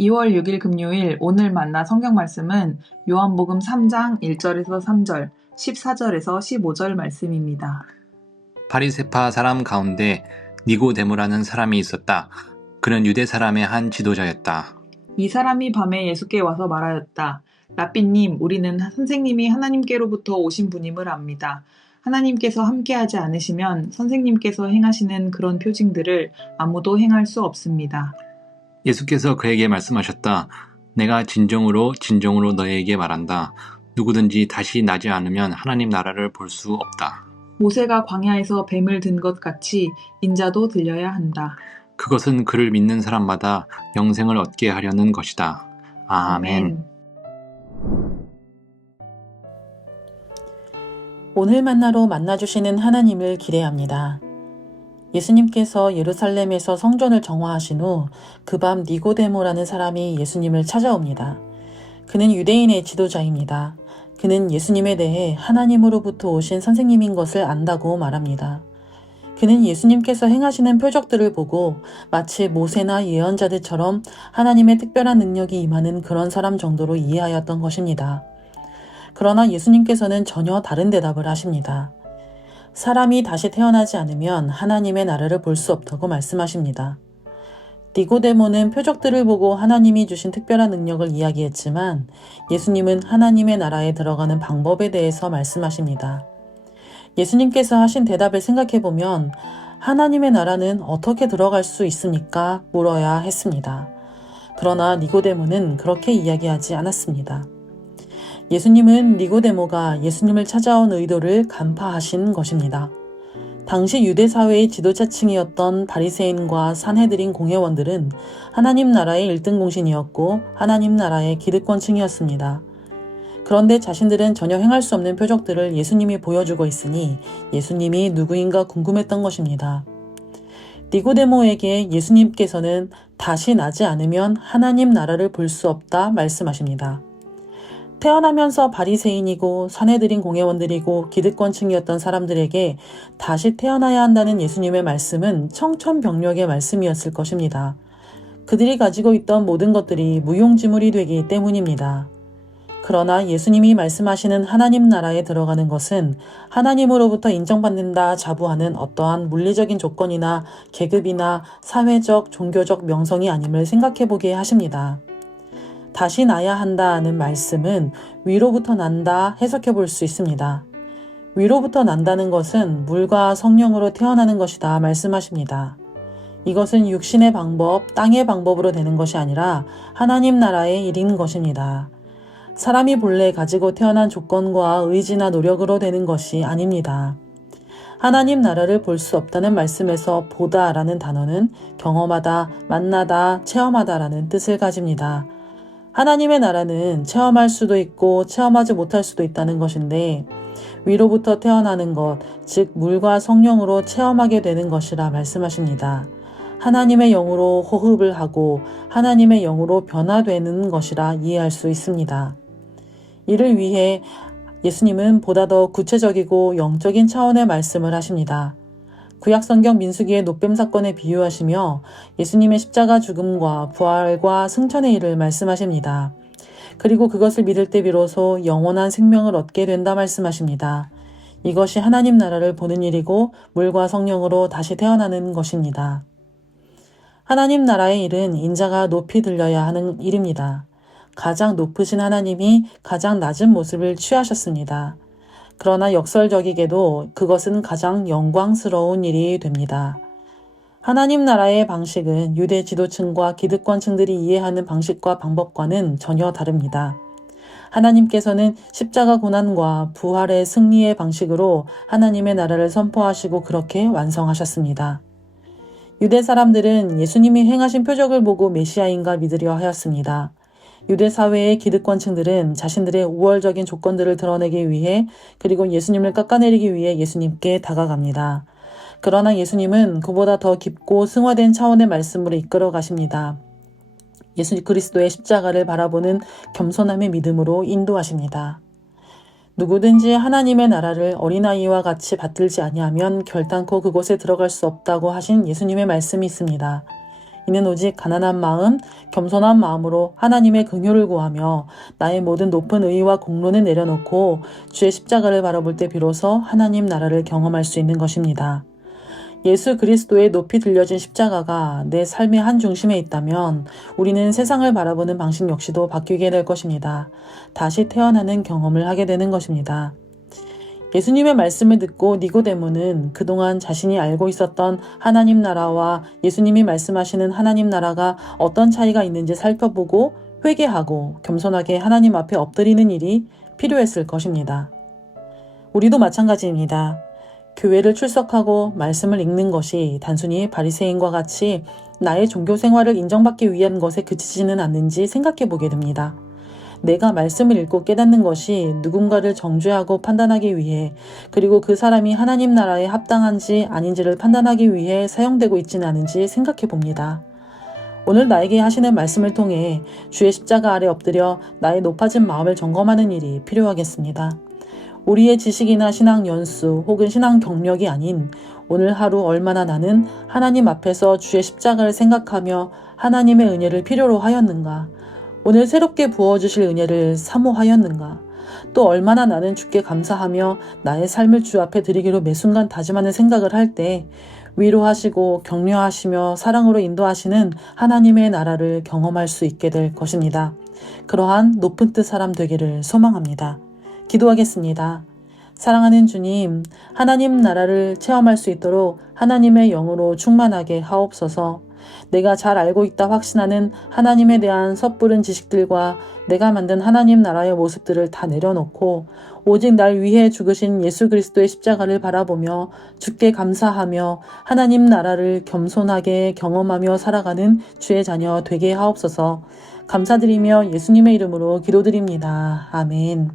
2월 6일 금요일 오늘 만나 성경 말씀은 요한복음 3장 1절에서 3절, 14절에서 15절 말씀입니다. 바리새파 사람 가운데 니고데모라는 사람이 있었다. 그는 유대 사람의 한 지도자였다. 이 사람이 밤에 예수께 와서 말하였다. 랍비님, 우리는 선생님이 하나님께로부터 오신 분임을 압니다. 하나님께서 함께하지 않으시면 선생님께서 행하시는 그런 표징들을 아무도 행할 수 없습니다. 예수께서 그에게 말씀하셨다. 내가 진정으로 너에게 말한다. 누구든지 다시 나지 않으면 하나님 나라를 볼 수 없다. 모세가 광야에서 뱀을 든 것 같이 인자도 들려야 한다. 그것은 그를 믿는 사람마다 영생을 얻게 하려는 것이다. 아멘. 오늘 만나로 만나주시는 하나님을 기대합니다. 예수님께서 예루살렘에서 성전을 정화하신 후 그 밤 니고데모라는 사람이 예수님을 찾아옵니다. 그는 유대인의 지도자입니다. 그는 예수님에 대해 하나님으로부터 오신 선생님인 것을 안다고 말합니다. 그는 예수님께서 행하시는 표적들을 보고 마치 모세나 예언자들처럼 하나님의 특별한 능력이 임하는 그런 사람 정도로 이해하였던 것입니다. 그러나 예수님께서는 전혀 다른 대답을 하십니다. 사람이 다시 태어나지 않으면 하나님의 나라를 볼 수 없다고 말씀하십니다. 니고데모는 표적들을 보고 하나님이 주신 특별한 능력을 이야기했지만 예수님은 하나님의 나라에 들어가는 방법에 대해서 말씀하십니다. 예수님께서 하신 대답을 생각해보면 하나님의 나라는 어떻게 들어갈 수 있습니까? 물어야 했습니다. 그러나 니고데모는 그렇게 이야기하지 않았습니다. 예수님은 니고데모가 예수님을 찾아온 의도를 간파하신 것입니다. 당시 유대 사회의 지도자층이었던 바리새인과 산헤드린 공회원들은 하나님 나라의 1등 공신이었고 하나님 나라의 기득권층이었습니다. 그런데 자신들은 전혀 행할 수 없는 표적들을 예수님이 보여주고 있으니 예수님이 누구인가 궁금했던 것입니다. 니고데모에게 예수님께서는 다시 나지 않으면 하나님 나라를 볼 수 없다 말씀하십니다. 태어나면서 바리새인이고 산헤드린 공회원들이고 기득권층이었던 사람들에게 다시 태어나야 한다는 예수님의 말씀은 청천벽력의 말씀이었을 것입니다. 그들이 가지고 있던 모든 것들이 무용지물이 되기 때문입니다. 그러나 예수님이 말씀하시는 하나님 나라에 들어가는 것은 하나님으로부터 인정받는다 자부하는 어떠한 물리적인 조건이나 계급이나 사회적, 종교적 명성이 아님을 생각해보게 하십니다. 다시 나야 한다는 말씀은 위로부터 난다 해석해 볼 수 있습니다. 위로부터 난다는 것은 물과 성령으로 태어나는 것이다 말씀하십니다. 이것은 육신의 방법, 땅의 방법으로 되는 것이 아니라 하나님 나라의 일인 것입니다. 사람이 본래 가지고 태어난 조건과 의지나 노력으로 되는 것이 아닙니다. 하나님 나라를 볼 수 없다는 말씀에서 보다라는 단어는 경험하다, 만나다, 체험하다라는 뜻을 가집니다. 하나님의 나라는 체험할 수도 있고 체험하지 못할 수도 있다는 것인데 위로부터 태어나는 것, 즉 물과 성령으로 체험하게 되는 것이라 말씀하십니다. 하나님의 영으로 호흡을 하고 하나님의 영으로 변화되는 것이라 이해할 수 있습니다. 이를 위해 예수님은 보다 더 구체적이고 영적인 차원의 말씀을 하십니다. 구약성경 민수기의 노뱀 사건에 비유하시며 예수님의 십자가 죽음과 부활과 승천의 일을 말씀하십니다. 그리고 그것을 믿을 때 비로소 영원한 생명을 얻게 된다 말씀하십니다. 이것이 하나님 나라를 보는 일이고 물과 성령으로 다시 태어나는 것입니다. 하나님 나라의 일은 인자가 높이 들려야 하는 일입니다. 가장 높으신 하나님이 가장 낮은 모습을 취하셨습니다. 그러나 역설적이게도 그것은 가장 영광스러운 일이 됩니다. 하나님 나라의 방식은 유대 지도층과 기득권층들이 이해하는 방식과 방법과는 전혀 다릅니다. 하나님께서는 십자가 고난과 부활의 승리의 방식으로 하나님의 나라를 선포하시고 그렇게 완성하셨습니다. 유대 사람들은 예수님이 행하신 표적을 보고 메시아인가 믿으려 하였습니다. 유대 사회의 기득권층들은 자신들의 우월적인 조건들을 드러내기 위해 그리고 예수님을 깎아내리기 위해 예수님께 다가갑니다. 그러나 예수님은 그보다 더 깊고 승화된 차원의 말씀으로 이끌어 가십니다. 예수 그리스도의 십자가를 바라보는 겸손함의 믿음으로 인도하십니다. 누구든지 하나님의 나라를 어린아이와 같이 받들지 아니하면 결단코 그곳에 들어갈 수 없다고 하신 예수님의 말씀이 있습니다. 이는 오직 가난한 마음, 겸손한 마음으로 하나님의 긍휼을 구하며 나의 모든 높은 의의와 공로는 내려놓고 주의 십자가를 바라볼 때 비로소 하나님 나라를 경험할 수 있는 것입니다. 예수 그리스도의 높이 들려진 십자가가 내 삶의 한 중심에 있다면 우리는 세상을 바라보는 방식 역시도 바뀌게 될 것입니다. 다시 태어나는 경험을 하게 되는 것입니다. 예수님의 말씀을 듣고 니고데모는 그동안 자신이 알고 있었던 하나님 나라와 예수님이 말씀하시는 하나님 나라가 어떤 차이가 있는지 살펴보고 회개하고 겸손하게 하나님 앞에 엎드리는 일이 필요했을 것입니다. 우리도 마찬가지입니다. 교회를 출석하고 말씀을 읽는 것이 단순히 바리새인과 같이 나의 종교 생활을 인정받기 위한 것에 그치지는 않는지 생각해 보게 됩니다. 내가 말씀을 읽고 깨닫는 것이 누군가를 정죄하고 판단하기 위해, 그리고 그 사람이 하나님 나라에 합당한지 아닌지를 판단하기 위해 사용되고 있지는 않은지 생각해 봅니다. 오늘 나에게 하시는 말씀을 통해 주의 십자가 아래 엎드려 나의 높아진 마음을 점검하는 일이 필요하겠습니다. 우리의 지식이나 신앙 연수 혹은 신앙 경력이 아닌 오늘 하루 얼마나 나는 하나님 앞에서 주의 십자가를 생각하며 하나님의 은혜를 필요로 하였는가? 오늘 새롭게 부어주실 은혜를 사모하였는가? 또 얼마나 나는 주께 감사하며 나의 삶을 주 앞에 드리기로 매순간 다짐하는 생각을 할 때 위로하시고 격려하시며 사랑으로 인도하시는 하나님의 나라를 경험할 수 있게 될 것입니다. 그러한 높은 뜻 사람 되기를 소망합니다. 기도하겠습니다. 사랑하는 주님, 하나님 나라를 체험할 수 있도록 하나님의 영으로 충만하게 하옵소서. 내가 잘 알고 있다 확신하는 하나님에 대한 섣부른 지식들과 내가 만든 하나님 나라의 모습들을 다 내려놓고 오직 날 위해 죽으신 예수 그리스도의 십자가를 바라보며 주께 감사하며 하나님 나라를 겸손하게 경험하며 살아가는 주의 자녀 되게 하옵소서. 감사드리며 예수님의 이름으로 기도드립니다. 아멘.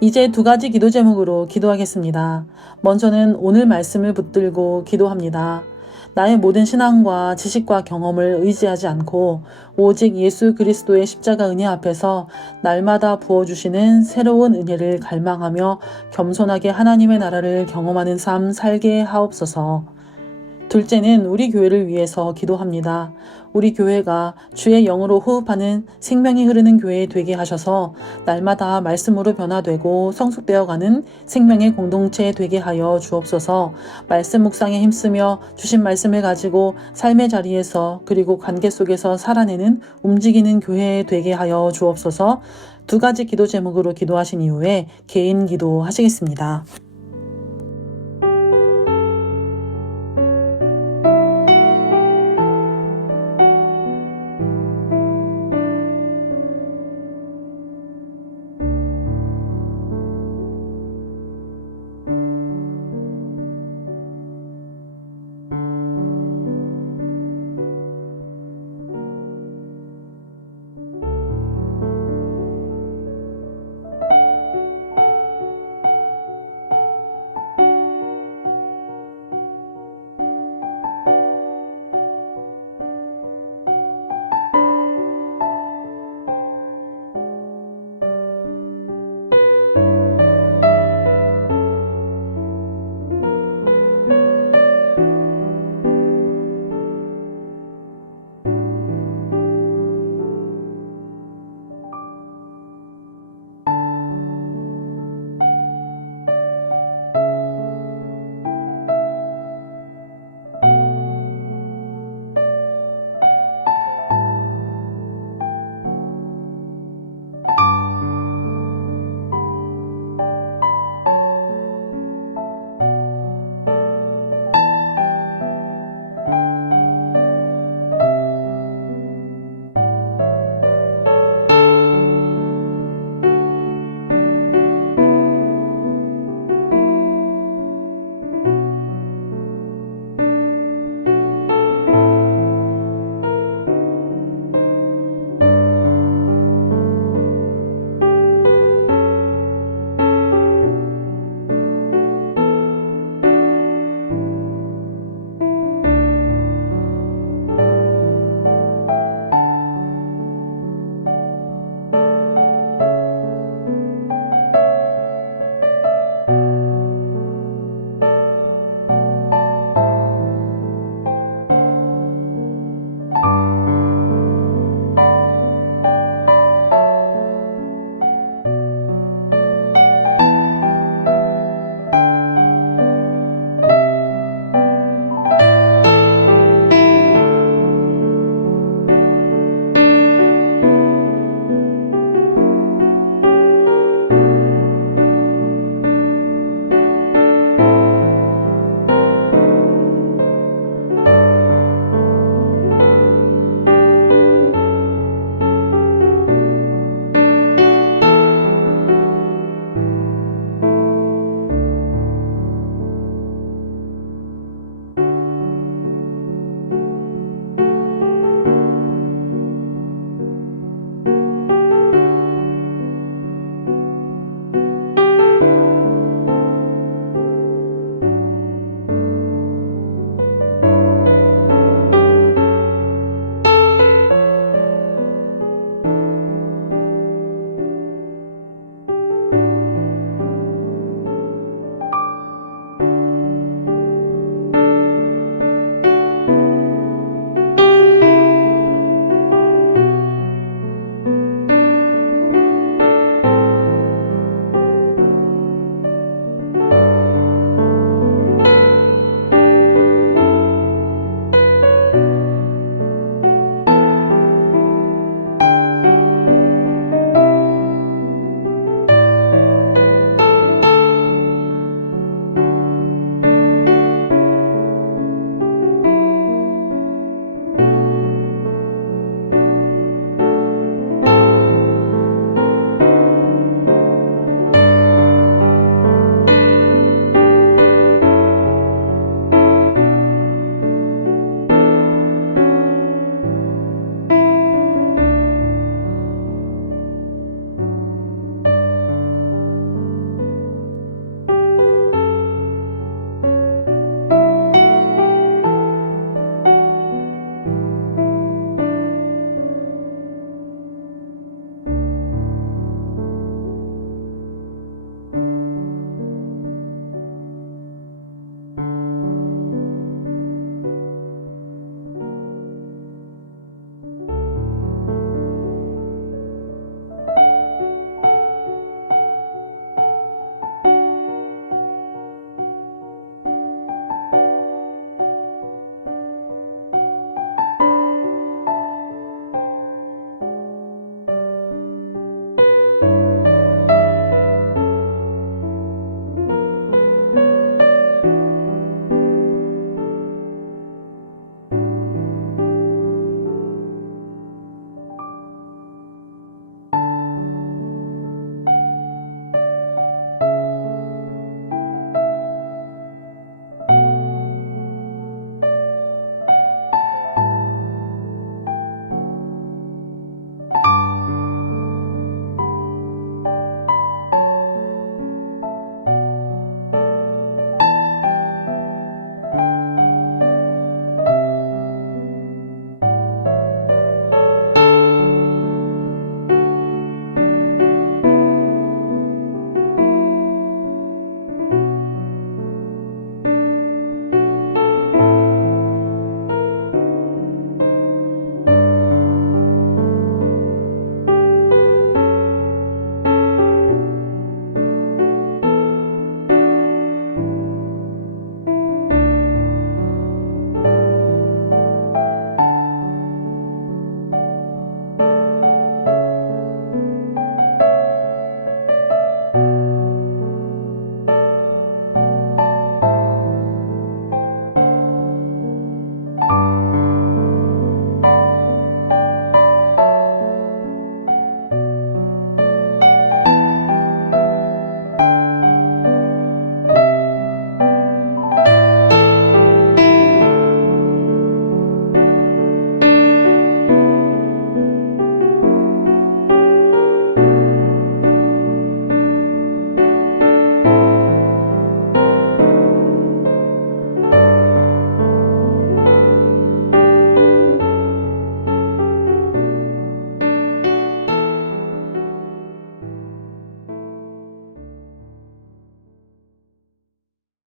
이제 2가지 기도 제목으로 기도하겠습니다. 먼저는 오늘 말씀을 붙들고 기도합니다. 나의 모든 신앙과 지식과 경험을 의지하지 않고 오직 예수 그리스도의 십자가 은혜 앞에서 날마다 부어주시는 새로운 은혜를 갈망하며 겸손하게 하나님의 나라를 경험하는 삶 살게 하옵소서. 둘째는 우리 교회를 위해서 기도합니다. 우리 교회가 주의 영으로 호흡하는 생명이 흐르는 교회 되게 하셔서 날마다 말씀으로 변화되고 성숙되어가는 생명의 공동체 되게 하여 주옵소서. 말씀 묵상에 힘쓰며 주신 말씀을 가지고 삶의 자리에서 그리고 관계 속에서 살아내는 움직이는 교회 되게 하여 주옵소서. 2가지 기도 제목으로 기도하신 이후에 개인 기도 하시겠습니다.